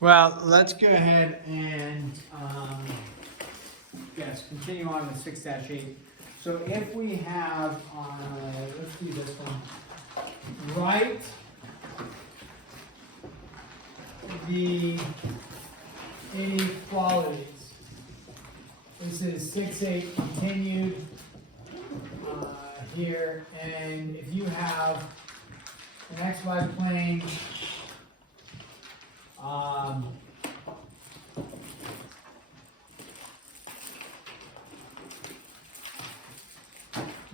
Well, let's go ahead and, yes, continue on with 6-8. So if we have, let's do this one. Write the inequalities. This is 6-8 continued here, and if you have an XY plane,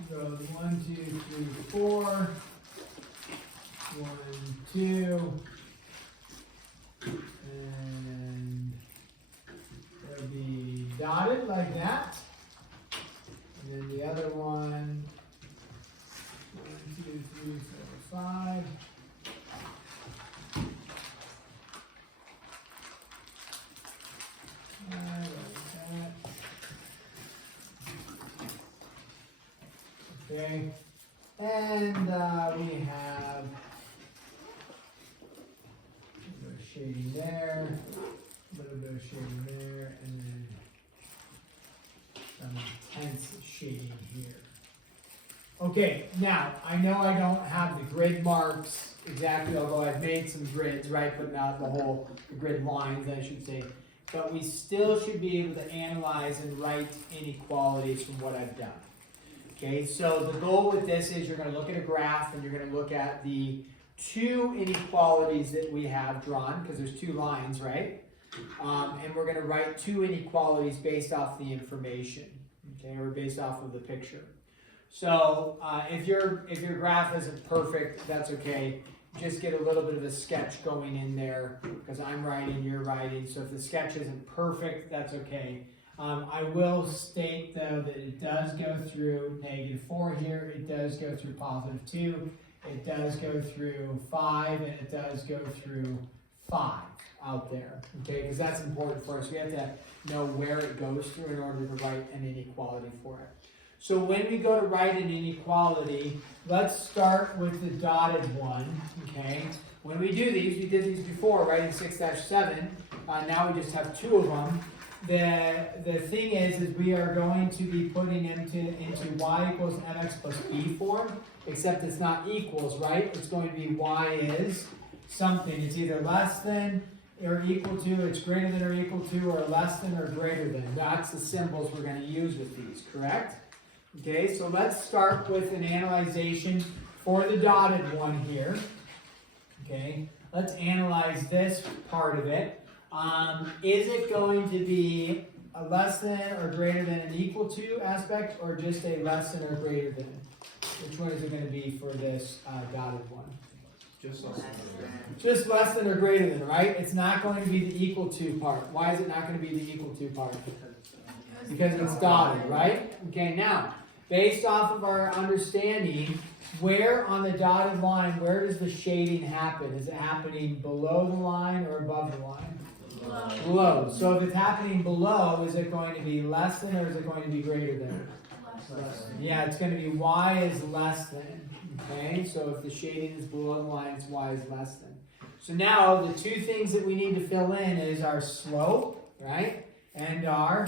goes 1, 2, 3, 4, 1, 2, and it'll be dotted like that, and then the other one, 1, 2, 3, 4, 5. Okay, and we have a little bit of shading there, a little bit of shading there, and then some intense shading here. Okay, now I know I don't have the grid marks exactly, although I've made some grids, right, but not the whole grid lines, I should say. But we still should be able to analyze and write inequalities from what I've done. Okay, so the goal with this is you're going to look at a graph and you're going to look at the two inequalities that we have drawn, because there's two lines, right? And we're going to write two inequalities based off the information, okay, or based off of the picture. So if your graph isn't perfect, that's okay. Just get a little bit of a sketch going in there, because I'm writing, you're writing. So if the sketch isn't perfect, that's okay. I will state though that it does go through -4 here, it does go through +2, it does go through 5, and it does go through 5 out there, okay, because that's important for us. We have to know where it goes through in order to write an inequality for it. So when we go to write an inequality, let's start with the dotted one, okay? When we do these, we did these before, right, in 6-7, now we just have two of them. The thing is we are going to be putting into y equals mx plus b form, except it's not equals, right? It's going to be y is something. It's either less than or equal to, it's greater than or equal to, or less than or greater than. That's the symbols we're going to use with these, correct? Okay, so let's start with an analyzation for the dotted one here. Okay, let's analyze this part of it. Is it going to be a less than or greater than an equal to aspect, or just a less than or greater than? Which one is it going to be for this dotted one? Just less than or greater than, right? It's not going to be the equal to part. Why is it not going to be the equal to part? Because it's dotted, right? Okay, now, based off of our understanding, where on the dotted line, where does the shading happen? Is it happening below the line or above the line? Below. So if it's happening below, is it going to be less than or is it going to be greater than? Less than. Yeah, it's going to be y is less than. Okay, so if the shading is below the line, it's y is less than. So now the two things that we need to fill in is our slope, right? And our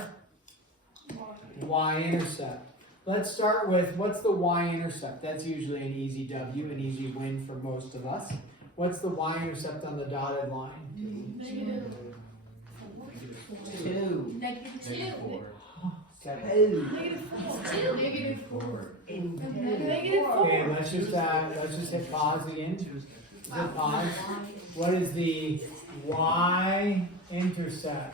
y-intercept. Let's start with, what's the y-intercept? That's usually an easy W, an easy win for most of us. What's the y-intercept on the dotted line? -2. -4. Okay, let's just hit pause again. Hit pause. What is the y-intercept?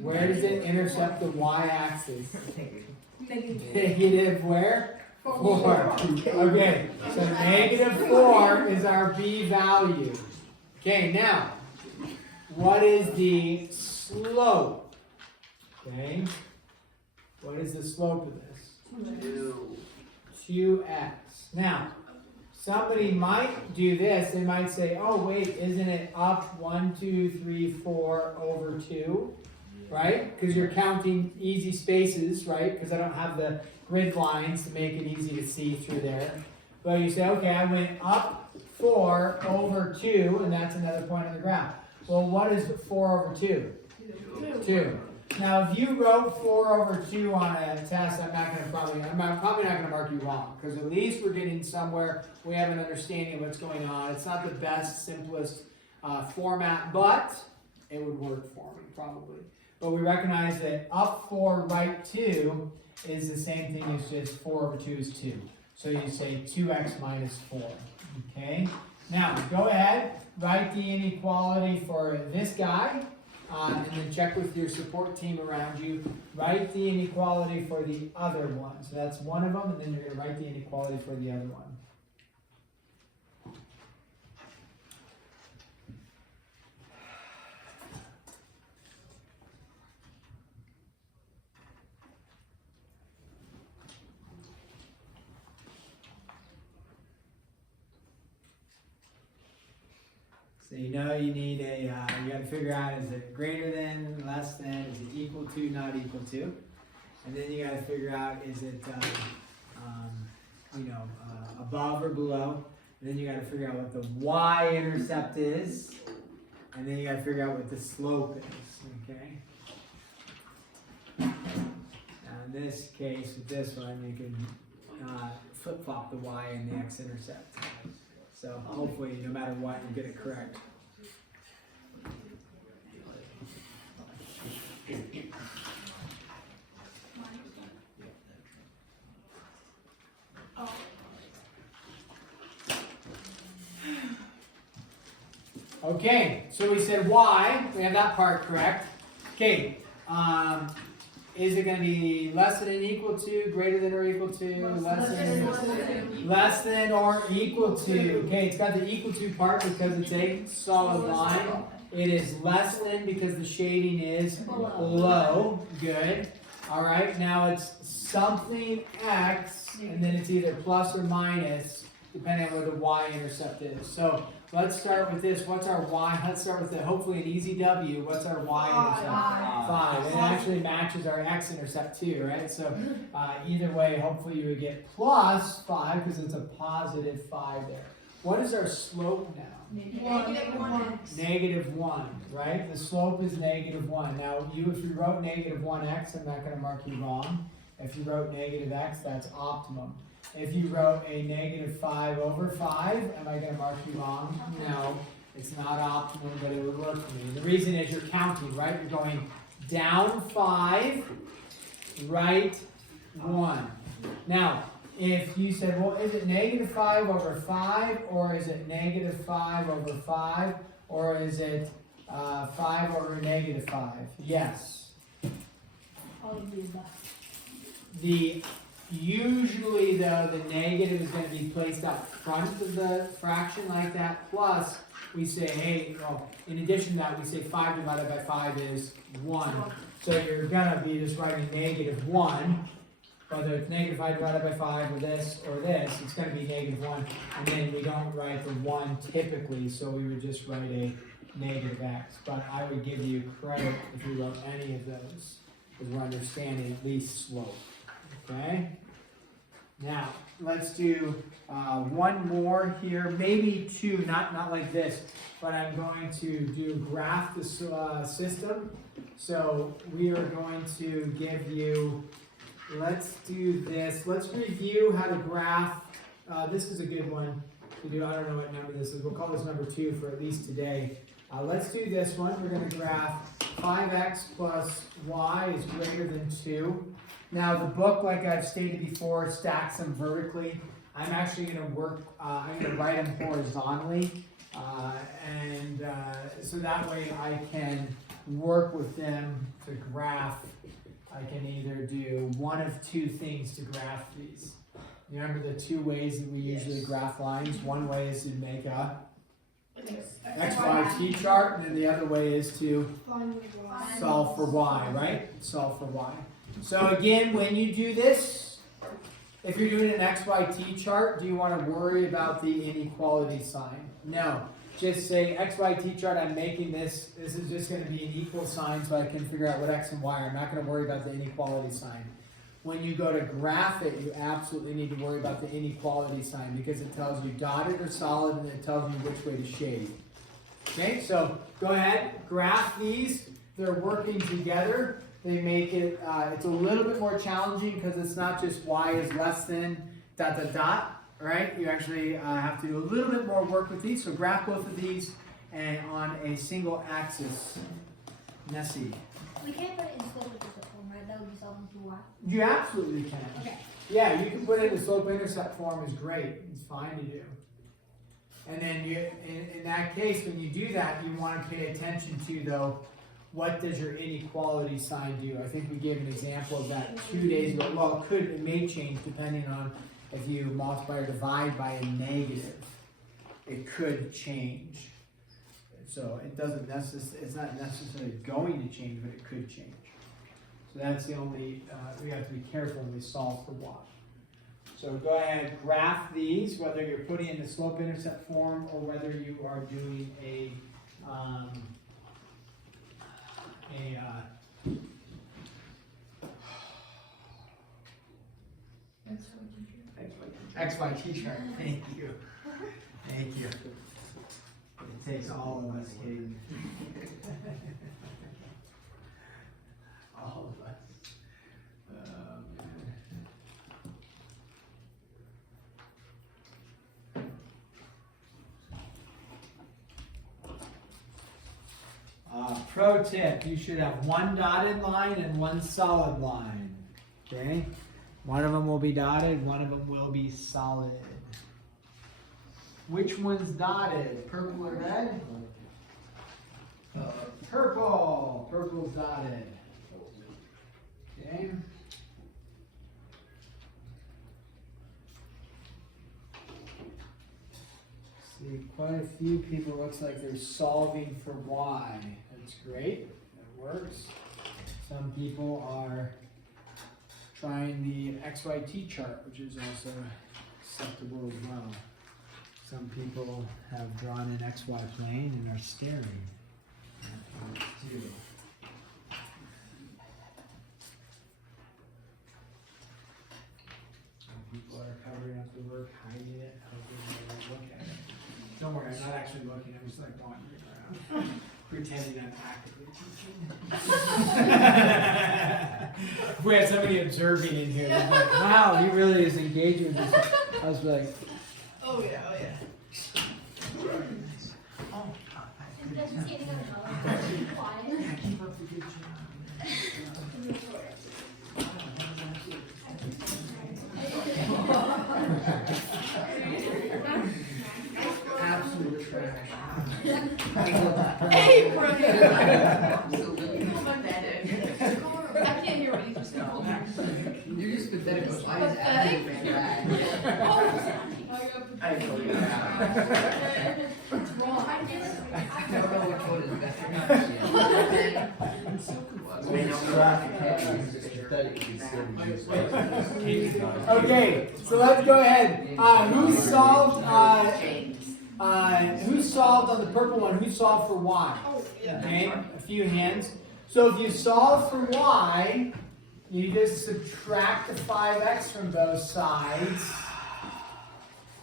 Where does it intercept the y-axis? Negative where? 4. Okay, so -4 is our b value. Okay, now, what is the slope? Okay, what is the slope of this? 2x. Now, somebody might do this. They might say, oh wait, isn't it up 1, 2, 3, 4 over 2? Right? Because you're counting easy spaces, right? Because I don't have the grid lines to make it easy to see through there. But you say, okay, I went up 4 over 2, and that's another point on the graph. Well, what is 4 over 2? 2. Now, if you wrote 4 over 2 on a test, I'm probably not going to mark you wrong, because at least we're getting somewhere. We have an understanding of what's going on. It's not the best, simplest format, but it would work for me, probably. But we recognize that up 4, right 2 is the same thing as just 4 over 2 is 2. So you say 2x minus 4, okay? Now, go ahead, write the inequality for this guy. And then check with your support team around you. Write the inequality for the other one. So that's one of them, and then you're going to write the inequality for the other one. So you know you need a, you got to figure out, is it greater than, less than, is it equal to, not equal to? And then you got to figure out, is it, above or below? And then you got to figure out what the y-intercept is. And then you got to figure out what the slope is, okay? Now in this case, with this one, you can flip-flop the y and the x-intercept. So hopefully, no matter what, you get it correct. Okay, so we said y, we have that part correct. Okay, is it going to be less than or equal to, greater than or equal to, less than or equal to? Okay, it's got the equal to part because it's a solid line. It is less than because the shading is below. Good. All right, now it's something x, and then it's either plus or minus, depending on where the y-intercept is. So let's start with this. What's our y? Let's start with hopefully an easy w. What's our y-intercept? 5. It actually matches our x-intercept too, right? So either way, hopefully you would get plus 5 because it's a positive 5 there. What is our slope now? Negative 1, right? The slope is negative 1. Now, if you wrote negative 1x, I'm not going to mark you wrong. If you wrote negative x, that's optimum. If you wrote a negative 5 over 5, am I going to mark you wrong? No, it's not optimum, but it would work for me. The reason is you're counting, right? You're going down 5, right 1. Now, if you said, well, is it negative 5 over 5, or is it negative 5 over 5, or is it 5 over negative 5? Yes. Usually, though, the negative is going to be placed up front of the fraction like that. Plus, we say, hey, well, in addition to that, we say 5 divided by 5 is 1. So you're going to be just writing negative 1. Whether it's negative 5 divided by 5 or this, it's going to be negative 1. And then we don't write the 1 typically, so we would just write a negative x. But I would give you credit if you wrote any of those, because we're understanding at least slope. Okay? Now, let's do one more here, maybe two, not like this, but I'm going to graph the system. So we are going to give you, let's do this. Let's review how to graph. This is a good one to do. I don't know what number this is. We'll call this number 2 for at least today. Let's do this one. We're going to graph 5x plus y is greater than 2. Now the book, like I've stated before, stacks them vertically. I'm actually going to I'm going to write them horizontally. So that way I can work with them to graph. I can either do one of two things to graph these. You remember the two ways that we usually graph lines? One way is to make a x, y, t chart, and then the other way is to solve for y, right? Solve for y. So again, when you do this, if you're doing an x, y, t chart, do you want to worry about the inequality sign? No. Just say x, y, t chart, I'm making this. This is just going to be an equal sign so I can figure out what x and y are. I'm not going to worry about the inequality sign. When you go to graph it, you absolutely need to worry about the inequality sign because it tells you dotted or solid and it tells you which way to shade. Okay, so go ahead, graph these. They're working together. They make it, it's a little bit more challenging because it's not just y is less than ... right? You actually have to do a little bit more work with these. So graph both of these and on a single axis. Nessie. We can't put it in slope intercept form, right? That would be solving for y. You absolutely can. Okay. Yeah, you can put it in slope intercept form is great. It's fine to do. And then you, in that case, when you do that, you want to pay attention to, though, what does your inequality sign do? I think we gave an example of that 2 days ago. Well, it may change depending on if you multiply or divide by a negative. It could change. So it doesn't it's not necessarily going to change, but it could change. So that's the only, we have to be careful when we solve for y. So go ahead, graph these, whether you're putting in the slope intercept form or whether you are doing a XY t-shirt. Thank you. Thank you. It takes all of us, Katie. All of us. Pro tip, you should have one dotted line and one solid line. Okay? One of them will be dotted, one of them will be solid. Which one's dotted? Purple or red? Purple. Purple's dotted. Okay. See, quite a few people looks like they're solving for y. That's great. That works. Some people are trying the XYT chart, which is also acceptable as well. Some people have drawn an XY plane and are staring at it too. Some people are covering up the work, hiding it, hoping they won't look at it. Don't worry, I'm not actually looking, I'm just like wandering around, pretending I'm actively teaching. If we had somebody observing in here, they'd be like, wow, he really is engaging with this. I was like, oh yeah. That's just getting out of color. Quiet. yeah, keep up the good job. Absolute trash. Hey, brilliant. I can't hear what you just said. You're just pathetic. Pathetic? I totally know. It's wrong. I don't know which one is better. Okay, so let's go ahead. Who solved on the purple one? Who solved for y? Okay, a few hands. So if you solve for y, you just subtract the 5x from both sides.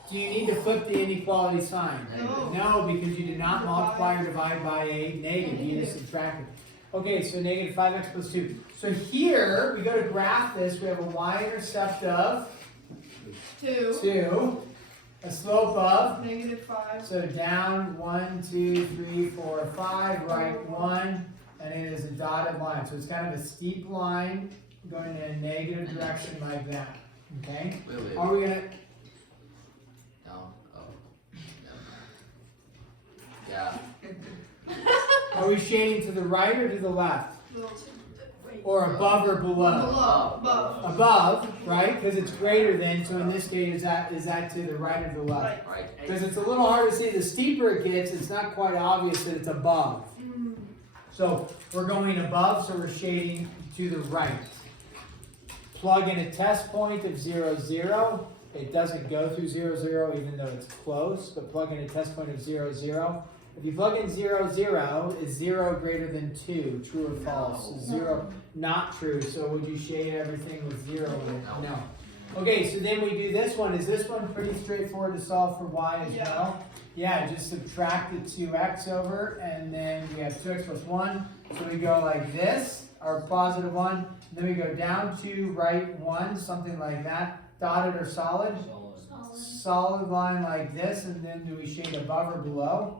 Do you need to flip the inequality sign? No, because you did not multiply or divide by a negative. You just subtract it. Okay, so negative 5x plus 2. So here, we go to graph this. We have a y-intercept of 2. A slope of -5. so down 1, 2, 3, 4, 5, right 1, and it is a dotted line. So it's kind of a steep line going in a negative direction like that. Okay? Are we gonna? No. Oh. No. Yeah. Are we shading to the right or to the left? Or above or below? Above. Above, right? Because it's greater than. So in this case, is that to the right or the left? Right. Because it's a little hard to see. The steeper it gets, it's not quite obvious that it's above. So we're going above, so we're shading to the right. Plug in a test point of 0, 0. It doesn't go through 0, 0, even though it's close, but plug in a test point of 0, 0. If you plug in 0, 0, is 0 greater than 2? True or false? No. 0 not true. So would you shade everything with 0 in it? No. Okay, so then we do this one. Is this one pretty straightforward to solve for y as well? Yeah, just subtract the 2x over, and then we have 2x plus 1. So we go like this, our positive 1. Then we go down 2, right 1, something like that. Dotted or solid? Solid line like this, and then do we shade above or below?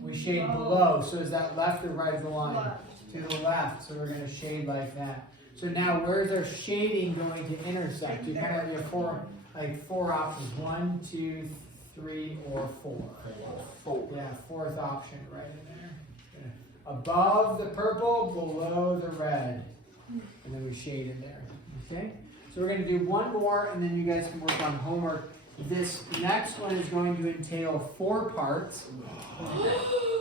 We shade below. So is that left or right of the line? To the left. So we're going to shade like that. So now where's our shading going to intersect? You kind of have your four options. 1, 2, 3, or 4. Yeah, fourth option right in there. Above the purple, below the red. And then we shade in there. Okay? So we're going to do one more, and then you guys can work on homework. This next one is going to entail 4 parts.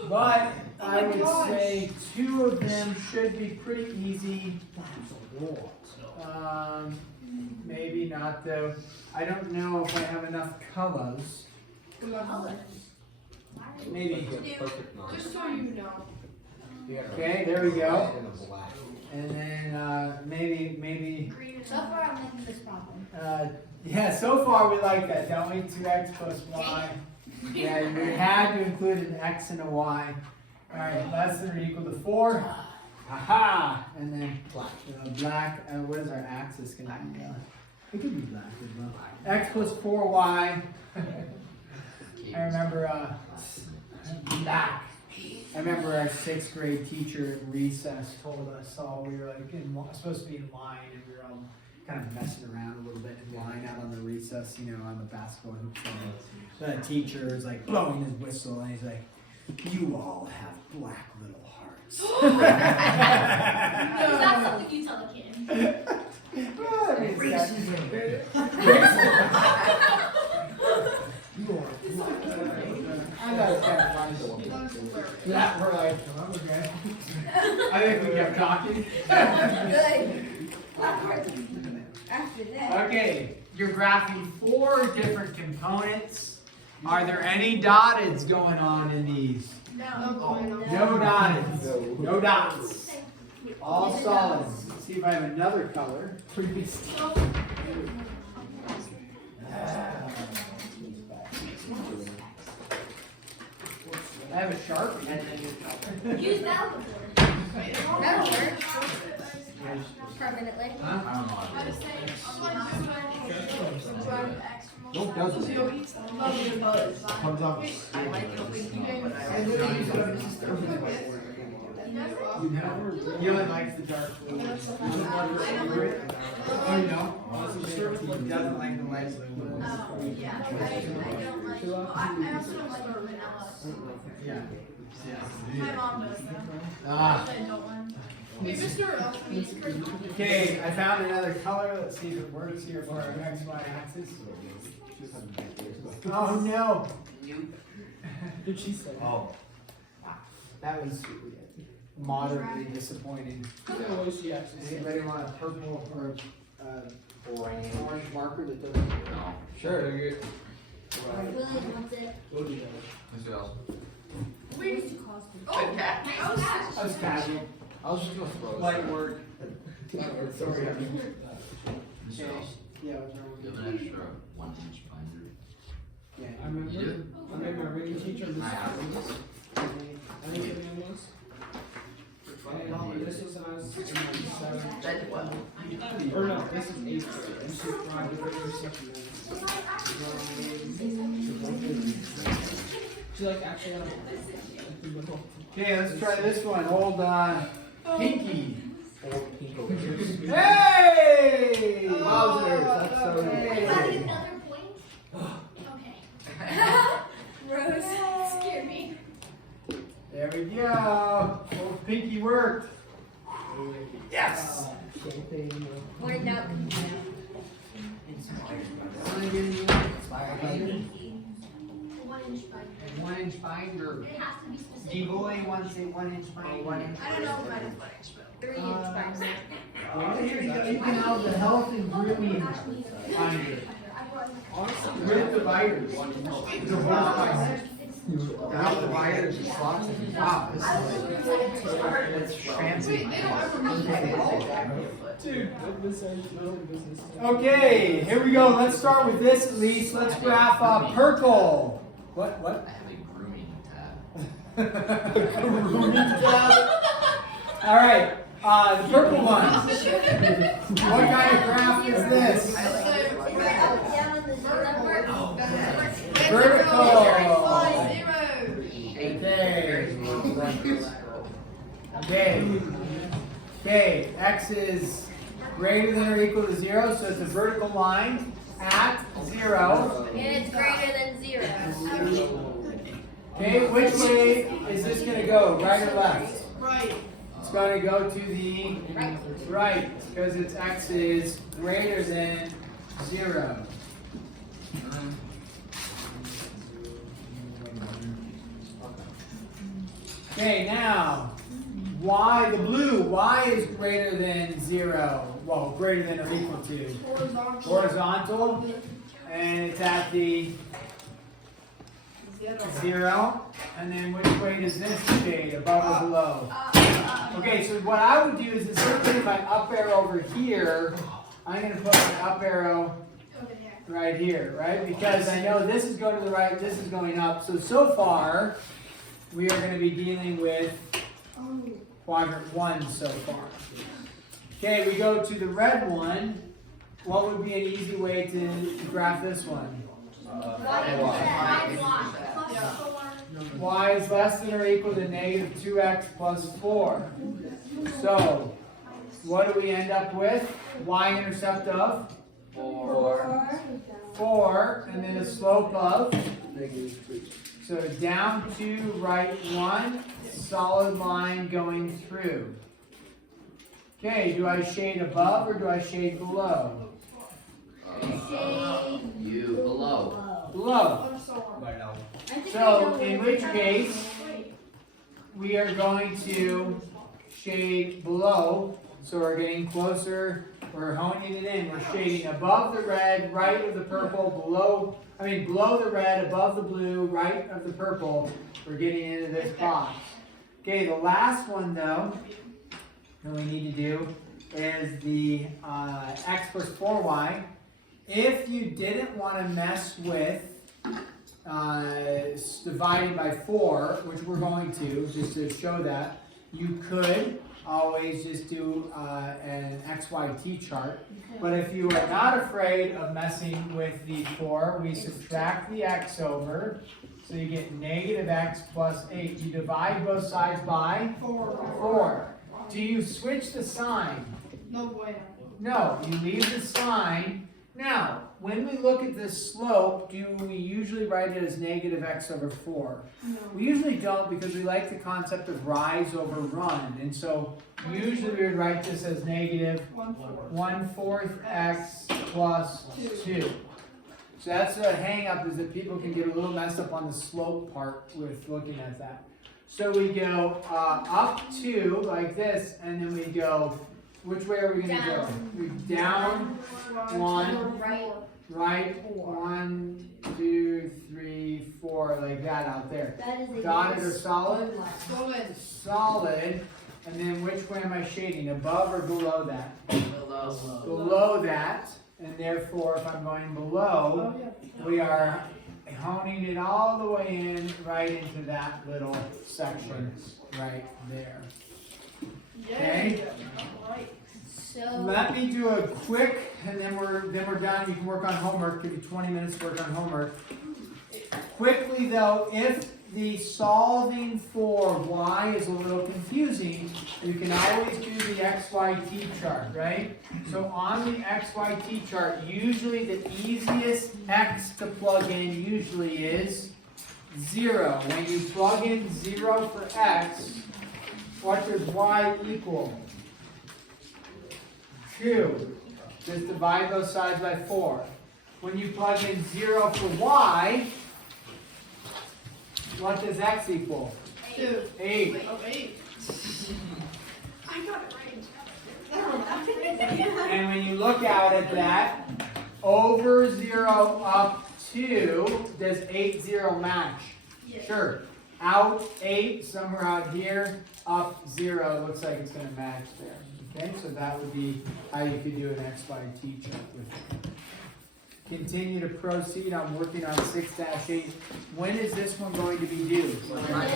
But I would say 2 of them should be pretty easy. Maybe not though. I don't know if I have enough colors. Maybe. Just so you know. Okay, there we go. And then maybe. So far, I'm making this problem. Yeah, so far we like that, don't we? 2x plus y. Yeah, we had to include an x and a y. All right, less than or equal to 4. Aha! And then black. What is our axis going to be? It could be black as well. X plus 4y. I remember black. I remember our 6th grade teacher at recess told us all we were like supposed to be in line, and we were all kind of messing around a little bit in line out on the recess, on the basketball hoop. So the teacher was like blowing his whistle, and he's like, "You all have black little hearts." That's something you tell a kid. I thought it was kind of funny. Yeah, we're like, oh, okay. I think we kept talking. Good. After that. Okay, you're graphing 4 different components. Are there any dotteds going on in these? No. No dotteds. No dots. All solids. Let's see if I have another color. I have a Sharpie. Use that before. That'll work. Permanently. I was saying, What does it? Comes up. I like it when you but I He only likes the dark blue. Oh, you know? He doesn't like the light blue. yeah, I don't like, I also don't like vanilla. Yeah. My mom does that. Ah. The adult one. Hey, Mr. Elton. Okay, I found another color. Let's see if it works here for our X, Y axis. Oh no! Did she say? Oh. That was moderately disappointing. Anybody want a purple or orange marker that doesn't? No. Sure. William wants it. Mr. Elson. We used to call Oh, That was casual. I was just gonna throw this. Light work. Mr. Elson. Yeah, what's wrong You with have it? an extra 1-inch binder. Yeah. I remember. You do? I remember my reading teacher. I have this. I think it was. And this was when I was in like 7th. That's what? Or no, this is 8th grade. And she tried to bring herself she like actually had a Okay, let's try this one. Old Pinky. Old Pinko. Hey! Wowzers, that's so I Hey. got another point. Okay. Rose scared me. There we go. Old Pinky worked. Yes! Where'd that come from? A 1-inch binder. 1-inch binder. It has to be specific. D-boy wants a 1-inch binder. I don't know if mine is 1-inch, but. 3-inch binder. Well, here you go. You can have the health and grooming binder. With dividers. The whole binder. Without dividers and slots. Wow, this is like, it's fancy. dude, this old business. Okay, here we go. Let's start with this at least. Let's graph purple. What? I have a grooming tab. All right, the purple one. What kind of graph is this? Vertical. Okay, x is greater than or equal to 0, so it's a vertical line at 0. And it's greater than 0. Okay, which way is this going to go, right or left? Right. It's going to go to the right, because its x is greater than 0. Okay, now, y, the blue, y is greater than 0. Well, greater than or equal to horizontal, and it's at the 0. And then which way does this shade, above or below? Okay, so what I would do is instead of putting my up arrow over here, I'm going to put my up arrow right here, right? Because I know this is going to the right, this is going up. So far, we are going to be dealing with quadrant 1 so far. Okay, we go to the red one. What would be an easy way to graph this one? Y is less than or equal to negative 2x plus 4. So, what do we end up with? Y-intercept of? 4, and then a slope of? So down 2, right 1, solid line going through. Okay, do I shade above or do I shade below? You below. Below. So in which case, we are going to shade below. So we're getting closer, we're honing it in. We're shading above the red, right of the purple, below the red, above the blue, right of the purple. We're getting into this box. Okay, the last one though, that we need to do is the x plus 4y. If you didn't want to mess with dividing by 4, which we're going to, just to show that, you could always just do an XYT chart. But if you are not afraid of messing with the 4, we subtract the x over. So you get negative x plus 8. You divide both sides by 4. Do you switch the sign? No way. No, you leave the sign. Now, when we look at this slope, do we usually write it as negative x over 4? No. We usually don't because we like the concept of rise over run. And so usually we would write this as negative 1/4 x plus 2. So that's a hang up, is that people can get a little messed up on the slope part with looking at that. So we go up 2 like this, and then we go, which way are we going to go? We down 1, right 1, 2, 3, 4, like that out there. Dotted or solid? Solid. And then which way am I shading? Above or below that? Below that. And therefore, if I'm going below, we are honing it all the way in, right into that little section right there. Okay? So Let me do a quick, and then we're done. You can work on homework. Give you 20 minutes to work on homework. Quickly though, if the solving for y is a little confusing, you can always do the XYT chart, right? So on the XYT chart, usually the easiest x to plug in usually is 0. When you plug in 0 for x, what does y equal? 2. Just divide those sides by 4. When you plug in 0 for y, what does x equal? 2. 8. Oh, 8. I got it And when you look out at that, over 0 up 2, does 8 0 match? Yes. Sure. Out 8, somewhere out here, up 0, looks like it's going to match there. Okay, so that would be how you could do an XYT chart with it. continue to proceed on working on 6-8. When is this one going to be due?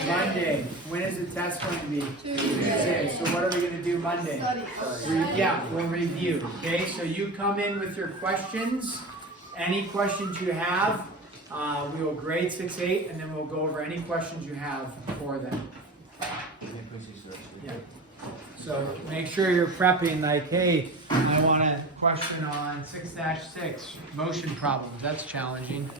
Monday. When is the test going to be? Tuesday. So what are we gonna do Monday? Yeah, we'll review, okay? So you come in with your questions, any questions you have, we will grade 6-8, and then we'll go over any questions you have for them. Yeah. So make sure you're prepping like, hey, I want a question on 6-6, motion problems, that's challenging.